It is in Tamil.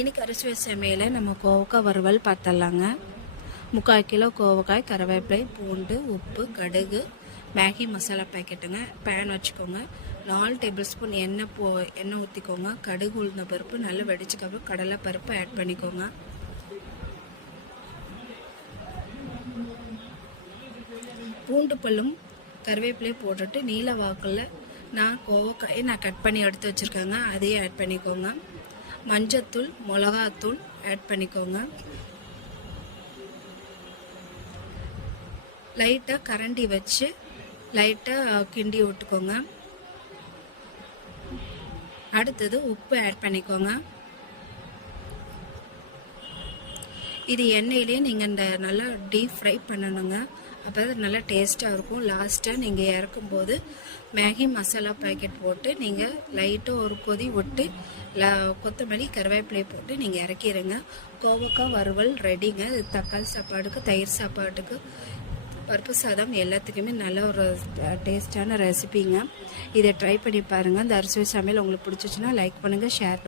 இன்றைக்கி அரிசி சமையலில் நம்ம கோவக்காய் வறுவல் பார்த்துடலாங்க. 3/4 கிலோ கோவக்காய், கருவேப்பிலை, பூண்டு, உப்பு, கடுகு, மேகி மசாலா பேக்கெட்டுங்க. பேன் வச்சுக்கோங்க. 4 டேபிள் ஸ்பூன் எண்ணெய் ஊற்றிக்கோங்க. கடுகு, உளுந்த பருப்பு நல்லா வெடிச்சுக்கப்புறம் கடலை பருப்பு ஆட் பண்ணிக்கோங்க. பூண்டு பல்லும் கருவேப்பிலையும் போட்டுட்டு நீல வாக்கில் கோவக்காயை கட் பண்ணி எடுத்து வச்சுருக்கேங்க. அதையும் ஆட் பண்ணிக்கோங்க. மஞ்சத்தூள், மிளகாத்தூள் ஆட் பண்ணிக்கோங்க. லைட்டாக கரண்டி வச்சு லைட்டாக கிண்டி விட்டுக்கோங்க. அடுத்தது உப்பு ஆட் பண்ணிக்கோங்க. இது எண்ணெயிலே நீங்கள் நல்லா டீப் ஃப்ரை பண்ணணுங்க. அப்போ தான் நல்லா டேஸ்ட்டாக இருக்கும். லாஸ்ட்டாக நீங்கள் இறக்கும்போது மேகி மசாலா பேக்கெட் போட்டு நீங்கள் லைட்டாக ஒரு கொதி விட்டு கொத்தமல்லி, கருவேப்பிலை போட்டு நீங்கள் இறக்கிடுங்க. கோவக்காய் வறுவல் ரெடிங்க. தக்காளி சாப்பாடுக்கு, தயிர் சாப்பாட்டுக்கு, பருப்பு சாதம் எல்லாத்துக்குமே நல்ல ஒரு டேஸ்டான ரெசிபிங்க. இதை ட்ரை பண்ணி பாருங்கள். இந்த அரிசி சமையல் உங்களுக்கு பிடிச்சிச்சுன்னா லைக் பண்ணுங்கள், ஷேர்